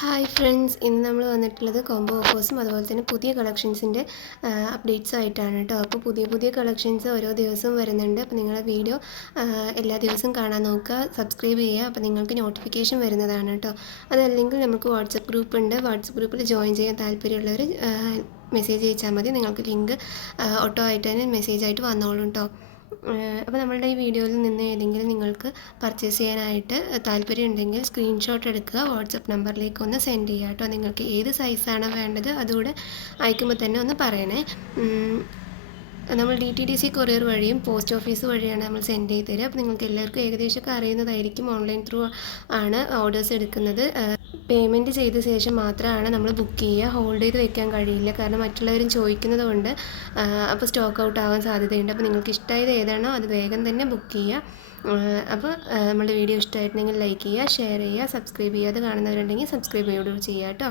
Hi friends, ഇന്ന് നമ്മൾ വന്നിട്ടുള്ളത് കോംബോ ഓഫേഴ്സും അതുപോലെ തന്നെ പുതിയ കളക്ഷൻസിൻ്റെ അപ്ഡേറ്റ്സ് ആയിട്ടാണ് കേട്ടോ. അപ്പോൾ പുതിയ പുതിയ കളക്ഷൻസ് ഓരോ ദിവസവും വരുന്നുണ്ട്. അപ്പോൾ നിങ്ങളുടെ വീഡിയോ എല്ലാ ദിവസവും കാണാൻ നോക്കുക, സബ്സ്ക്രൈബ് ചെയ്യുക. അപ്പോൾ നിങ്ങൾക്ക് നോട്ടിഫിക്കേഷൻ വരുന്നതാണ് കേട്ടോ. അതല്ലെങ്കിൽ നമുക്ക് വാട്സപ്പ് ഗ്രൂപ്പ് ഉണ്ട്. വാട്സപ്പ് ഗ്രൂപ്പിൽ ജോയിൻ ചെയ്യാൻ താല്പര്യമുള്ളവർ മെസ്സേജ് അയച്ചാൽ മതി. നിങ്ങൾക്ക് ലിങ്ക് ഓട്ടോ ആയിട്ട് തന്നെ മെസ്സേജ് ആയിട്ട് വന്നോളൂ കേട്ടോ. അപ്പോൾ നമ്മളുടെ ഈ വീഡിയോയിൽ നിന്ന് ഏതെങ്കിലും നിങ്ങൾക്ക് പർച്ചേസ് ചെയ്യാനായിട്ട് താല്പര്യമുണ്ടെങ്കിൽ സ്ക്രീൻഷോട്ട് എടുക്കുക, വാട്സപ്പ് നമ്പറിലേക്ക് ഒന്ന് സെൻഡ് ചെയ്യുക കേട്ടോ. നിങ്ങൾക്ക് ഏത് സൈസാണ് വേണ്ടത് അതുകൂടെ അയക്കുമ്പോൾ തന്നെ ഒന്ന് പറയണേ. നമ്മൾ DTDC കൊറിയർ വഴിയും പോസ്റ്റ് ഓഫീസ് വഴിയാണ് നമ്മൾ സെൻഡ് ചെയ്ത് തരിക. അപ്പോൾ നിങ്ങൾക്ക് എല്ലാവർക്കും ഏകദേശമൊക്കെ അറിയുന്നതായിരിക്കും. ഓൺലൈൻ ത്രൂ ആണ് ഓർഡേഴ്സ് എടുക്കുന്നത്. പേയ്മെൻറ്റ് ചെയ്ത ശേഷം മാത്രമാണ് നമ്മൾ ബുക്ക് ചെയ്യുക. ഹോൾഡ് ചെയ്ത് വെക്കാൻ കഴിയില്ല, കാരണം മറ്റുള്ളവരും ചോദിക്കുന്നത് കൊണ്ട്. അപ്പോൾ സ്റ്റോക്ക് ഔട്ട് ആവാൻ സാധ്യതയുണ്ട്. അപ്പോൾ നിങ്ങൾക്ക് ഇഷ്ടമായത് ഏതാണോ അത് വേഗം തന്നെ ബുക്ക് ചെയ്യുക. അപ്പോൾ നമ്മുടെ വീഡിയോ ഇഷ്ടമായിട്ടുണ്ടെങ്കിൽ ലൈക്ക് ചെയ്യുക, ഷെയർ ചെയ്യുക, സബ്സ്ക്രൈബ് ചെയ്യാതെ കാണുന്നവരുണ്ടെങ്കിൽ സബ്സ്ക്രൈബ് ചെയ്യുക കേട്ടോ.